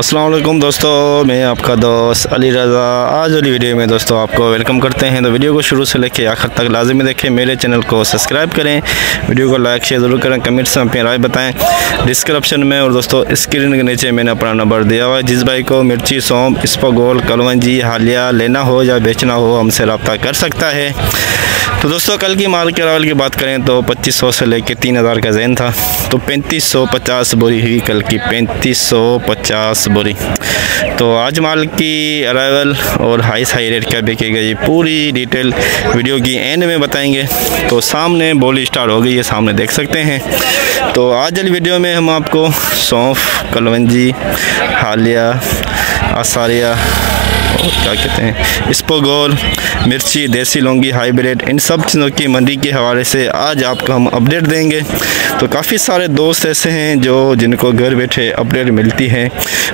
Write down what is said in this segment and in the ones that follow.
अस्सलाम वालेकुम दोस्तों, मैं आपका दोस्त अली रज़ा। आज वाली वीडियो में दोस्तों आपको वेलकम करते हैं। तो वीडियो को शुरू से लेकर आखिर तक लाजमी देखें। मेरे चैनल को सब्सक्राइब करें, वीडियो को लाइक शेयर ज़रूर करें, कमेंट्स में अपनी राय बताएं डिस्क्रिप्शन में। और दोस्तों स्क्रीन के नीचे मैंने अपना नंबर दिया हुआ है। जिस भाई को मिर्ची, सौंफ, इसबगोल, कलवंजी, हालिया लेना हो या बेचना हो हमसे रब्ता कर सकता है। तो दोस्तों कल की माल के रावल की बात करें तो 2500 से लेकर 3000 का जैन था। तो 3550 बोरी हुई कल की, 3550 बोरी। तो आज माल की अराइवल और हाई रेट क्या बिकेगा ये पूरी डिटेल वीडियो की एंड में बताएंगे। तो सामने बोली स्टार्ट हो गई है, सामने देख सकते हैं। तो आज वाली वीडियो में हम आपको सौंफ, कलवंजी, हालिया, आसारिया और क्या कहते हैं इसबगोल, मिर्ची, देसी लौंगी, हाइब्रिड, इन सब चीज़ों की मंडी के हवाले से आज आपको हम अपडेट देंगे। तो काफ़ी सारे दोस्त ऐसे हैं जो जिनको घर बैठे अपडेट मिलती है,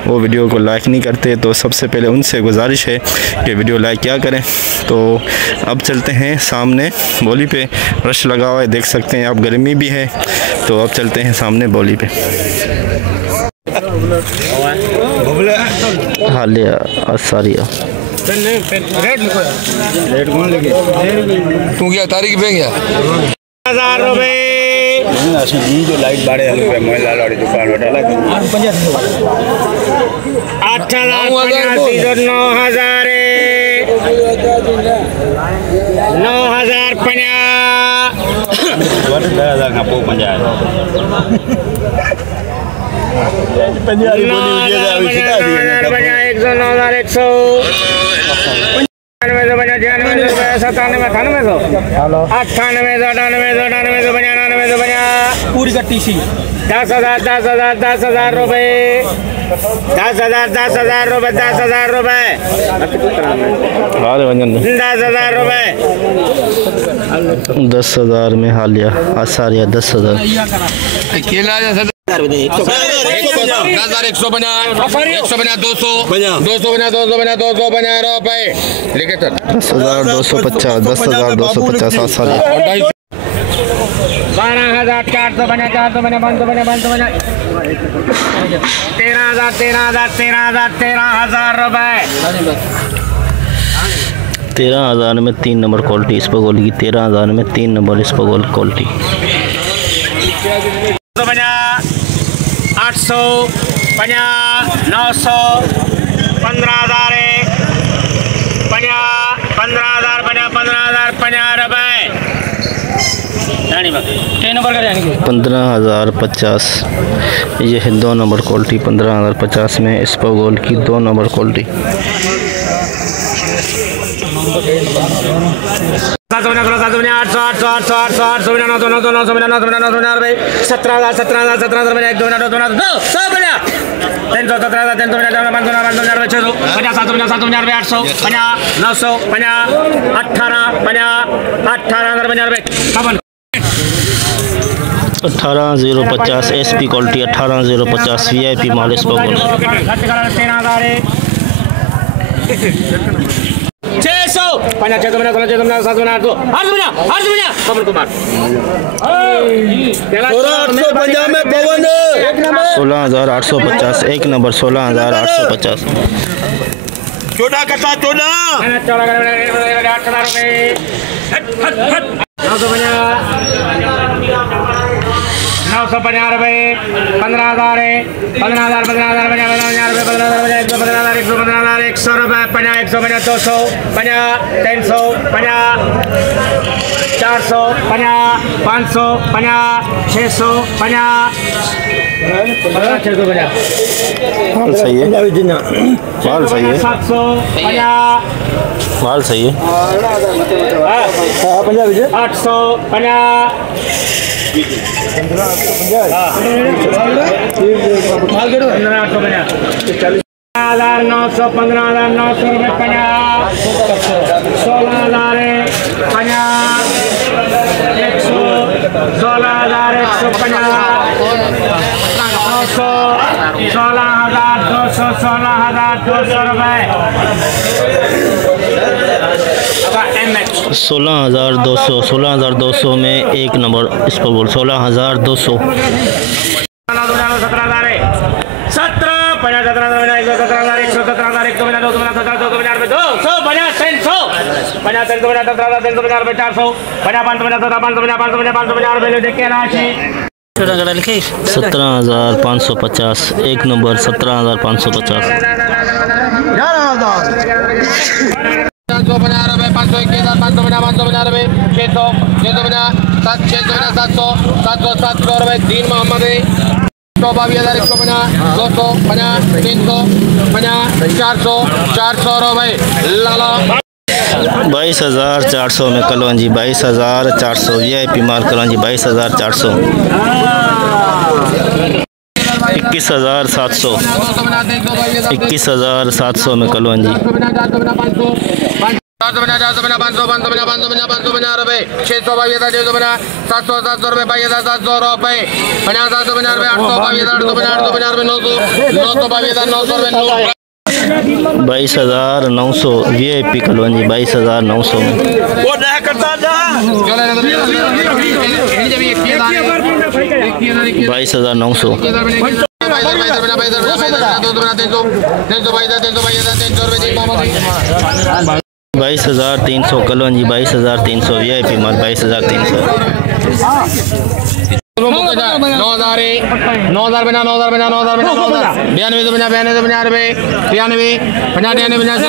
वो वीडियो को लाइक नहीं करते। तो सबसे पहले उनसे गुजारिश है कि वीडियो लाइक क्या करें। तो अब चलते हैं सामने बोली पे, रश लगा हुआ है देख सकते हैं आप, गर्मी भी है। तो अब चलते हैं सामने बोली पे। हालिया, आसारिया तू क्या तारीख पे गया 1000 रुपए जो लाइट बाड़े महिला वाली दुकान 10,000 10,000 रुपए 10,000 10,000 रुपए 10,000 रुपए 10,000 में हालिया, आसारिया 10,000। केला 150 रुपए लेके चल 10,250 10,250 आसारिया 12,400 बना 400 बना 500 बना 500 बना 13,000 रुपए 13,000 में 3 नंबर क्वालिटी इसबगोल की, 13,000 में 3 नंबर इसबगोल क्वालिटी। 800 900 15,000 15,000 15,000 रुपए 15,050 ये है 2 नंबर क्वालिटी। 15,050 में इसबगोल की 2 number quality. 18,050 SP quality 18,050 VIP माल इसबगोल। 16,850 एक नंबर 16,850। 950 रुपए 15,000 15,000 15,000 15,000 15,000 100 रुपए 150 200 50 300 50 400 50 500 50 600 50 650 माल सही है, माल सही है, 700 50 माल सही है। 800 50 15,900 15,900 रुपए 50 16,000 50 100 16,150 900 16,200 16,200 रुपए 16,200 में एक नंबर इसबगोल 16,200। 17,000 50 17 100 17 100 17 100 17 2 17 2 50 200 50 300 50 300 17 350 400 50 550 550 550 रुपए देख के राशि 17,550 एक नंबर 17,550 550 रुपए 551 550 रुपए 600 700 700 रुपए 3 मोहम्मद 22,150 250 300 50 400 रुपए लाला 22,400 में कलवन जी 22,400 VIP माल कलवन जी 22,400 21,700 21,700 में कलवन जी 550 रुपए 600 700 रुपए 22,700 रुपए 50 रुपए 850 रुपए 22,900 VIP कलवन जी 22,900 में 22,900 22,300 कलवन जी 22,300 VIP माल 22,300 9,000 बना 9,000 बना 9,000 बना 92 तो बना 92 रुपए 93 50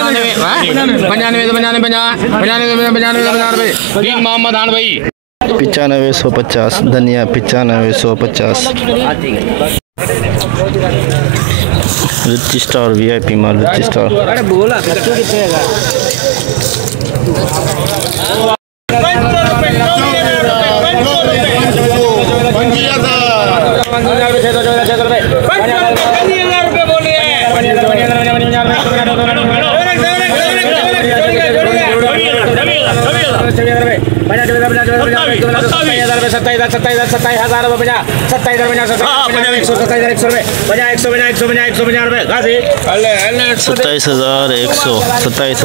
रुपए तीन मोहम्मद हान भाई 95,150 धनिया 95,150 रिच स्टार VIP माल रिच स्टार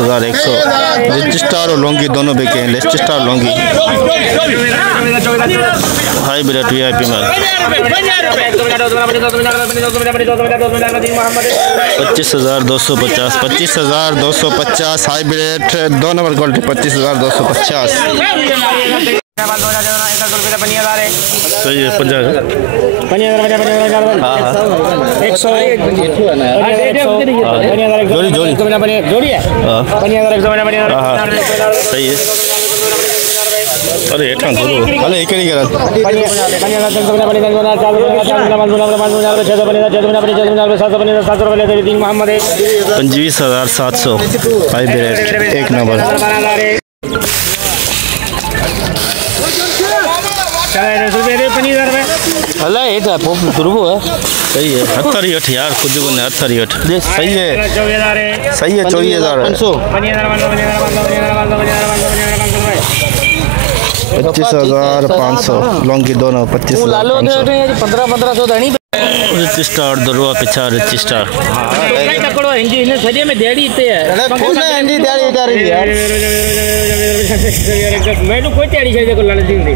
रिच स्टार और लॉन्गी दोनों बिके हैं rich star Longi high bread VIP माल 25,250 25,250 हाई ब्रेड 2 नंबर क्वालिटी 25,250 सही है 50 जोड़ी है सही है अरे हेठा करो अरे एक ही करा 25,700 हाई ब्रेड एक नंबर अल्लाह ये तो तुरबो है सही है 78 यार कुछ को ने 78 सही है 24,500 25,500 लॉन्गी दोनों 25,500 रिच स्टार दरवा पिछा रिच स्टार मैंने कोई तैयारी है देखो लाल दिन दी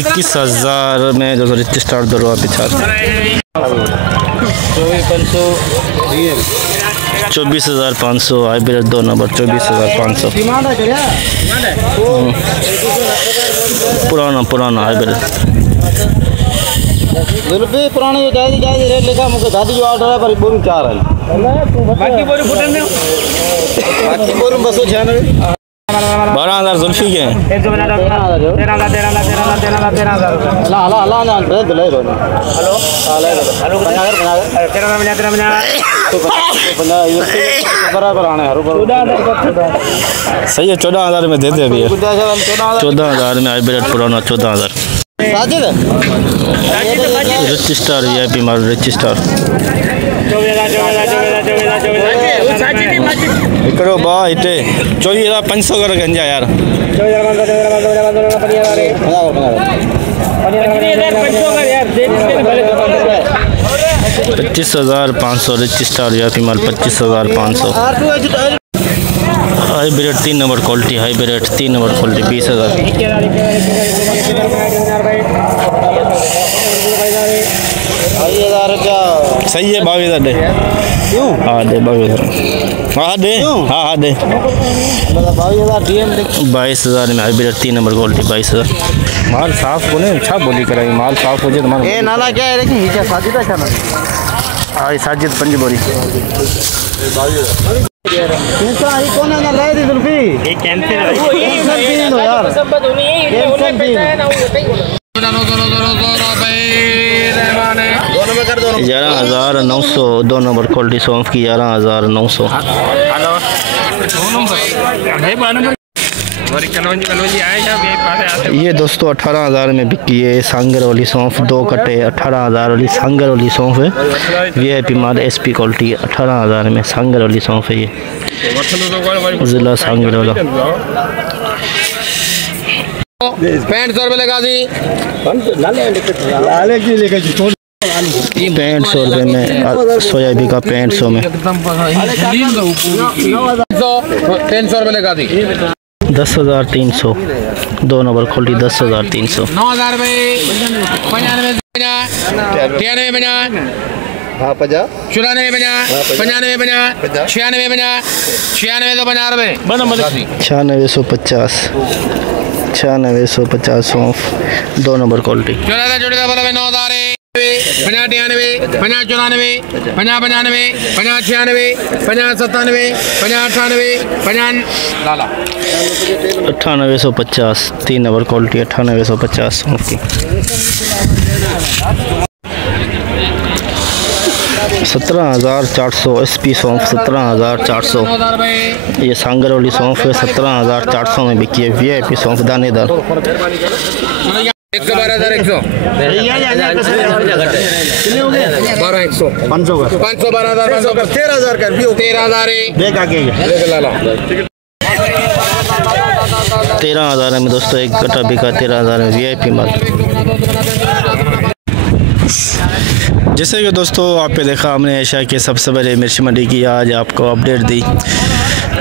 21,000 में जो रिच स्टार दरवा पिछा 24,500 हाइब्रिड 2 नंबर 24,500 पुराना हाइब्रिड पुराने जायज रेट लिखा मुझे दादी जो ऑर्डर है पर बोरू 4 है बाकी बोरू फुटन में बाकी बोरू 296 12,000 जुल्फी के हैं 13,000 सही है 14,000 में देते अभी 14,000 में हाइब्रिड पुराना 14,000 रिच स्टार VIP माल रिच स्टार करो बा इटे 24,500 कर गंजा यार 25,500 रिच स्टार VIP माल 25,500 hybrid 3 number quality hybrid 3 number quality 20,000 सही है 22,000 दे। हाँ दे 22,000। हाँ दे, हाँ दे 22,000 में हाइब्रिड 3 नंबर क्वालिटी 22,000। माल साफ होने अच्छा बोली कराई, माल साफ हो जाए तो माल ए नाला क्या है लेकिन क्या साजिद है क्या ना? हाँ साजिद 5 बोरी। कौन है ना ले दी जुल्फी ये कैंसिल है यार। संबंध होनी है उन्हें पैसा है ना वो 11,900 2 नंबर क्वालिटी सौंफ की 11,900। ये दोस्तों 18,000 में बिकी है सांगर वाली सौंफ 2 कट्टे 18,000 वाली सांगर वाली सौंफ है। VIP माल SP क्वालिटी 18,000 में सांगर वाली सौंफ है। ये जिला सांगर वाला 6500 रुपये लगा दी। 6500 रुपये में सोयाबीन का 6500 में 300 रुपये लगा दी। 10,300 2 नंबर क्वालिटी 10,300। 9,000 रुपये 95 93 50 हाँ 50 94 50 95 50 96 50 96 तो 50 रुपये 9650 9650 सौंफ 2 नंबर क्वालिटी। 9,000 50 93 50 94 50 95 50 96 50 97 50 98 50 लाला 9850 3 नंबर क्वालिटी 9850 सौंफ की। 17,400 SP सौंफ 17,400। ये सांगर वाली सौंफ है 17,400 में बिकी है। VIP सौंफ दानेदार 112,100 13,000 का 13,000 में दोस्तों एक कट्टा बिका 13,000 में VIP माल। जैसे कि दोस्तों आप पे देखा हमने एशिया के सबसे बड़े मिर्च मंडी की आज आपको अपडेट दी।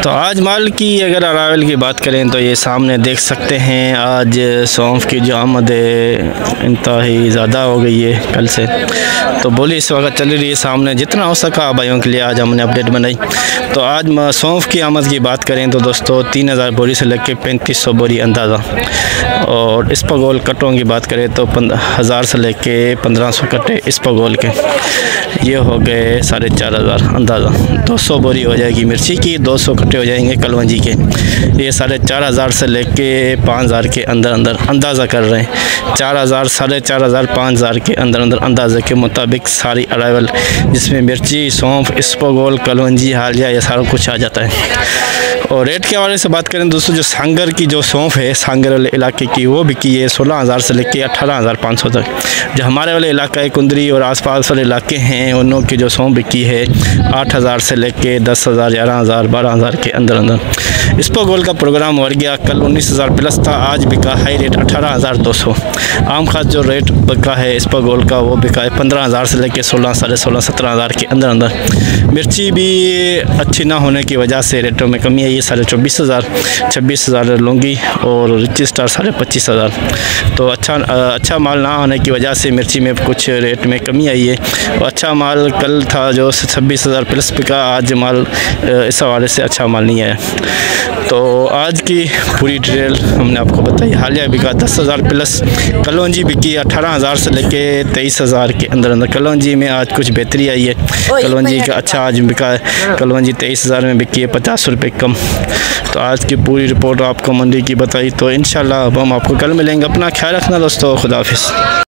तो आज माल की अगर अरावल की बात करें तो ये सामने देख सकते हैं आज सौंफ की जो आमद है इंतहाई ज़्यादा हो गई है कल से। तो बोली इस वक्त चल रही है सामने, जितना हो सका भाइयों के लिए आज हमने अपडेट बनाई। तो आज सौंफ की आमद की बात करें तो दोस्तों 3,000 बोरी से लेकर 3500 बोरी अंदाज़ा। और इस्पागोल कट्टों की बात करें तो 1,000 से लेकर 1,500 कट्टे इस्पागोल के ये हो गए 4,500 अंदाज़ा। 200 बोरी हो जाएगी मिर्ची की, 200 कट्टे हो जाएंगे कलवंजी के। ये 4,500 से लेके 5,000 के अंदर अंदर अंदाज़ा कर रहे हैं। 4,000 4,500 5,000 के अंदर अंदर अंदाजे के मुताबिक सारी अराइवल जिसमें मिर्ची सौंफ इस्पागोल कलवंजी हालिया ये सारा कुछ आ जाता है। और रेट के हवाले से बात करें दोस्तों जो सांगर की जो सौंफ है सांगर वाले इलाके की वो बिकी है 16,000 से लेके 18,500 तक। जो हमारे वाले इलाका है कुंदरी और आसपास वाले इलाके हैं उन लोगों की जो सौंफ बिकी है 8,000 से लेके 10,000 11,000 12,000 के अंदर अंदर। इस्पागोल का प्रोग्राम हो गया कल 19,000 प्लस था, आज बिका हाई रेट 18,200। आम खास जो रेट बिका है इस्पागोल का वो बिका है 15,000 से लेके 16 16,500 17,000 के अंदर अंदर। मिर्ची भी अच्छी ना होने की वजह से रेटों में कमी आई है 24,500 26,000 लूँगी और रिच स्टार 25,500। तो अच्छा माल ना होने की वजह से मिर्ची में कुछ रेट में कमी आई है। और अच्छा माल कल था जो 26,000 प्लस बिका, आज माल इस हवाले से अच्छा माल नहीं आया। तो आज की पूरी डिटेल हमने आपको बताई। हालिया बिका 10,000 प्लस, कलवंजी बिकी 18,000 से लेके 23,000 के अंदर अंदर। कलवंजी में आज कुछ बेहतरी आई है, कलवंजी का अच्छा आज बिका है। कलवंजी 23,000 में बिकी है 50 रुपये कम। तो आज की पूरी रिपोर्ट आपको मंडी की बताई। तो इंशाल्लाह अब हम आपको कल मिलेंगे। अपना ख्याल रखना दोस्तों, खुदा हाफिज़।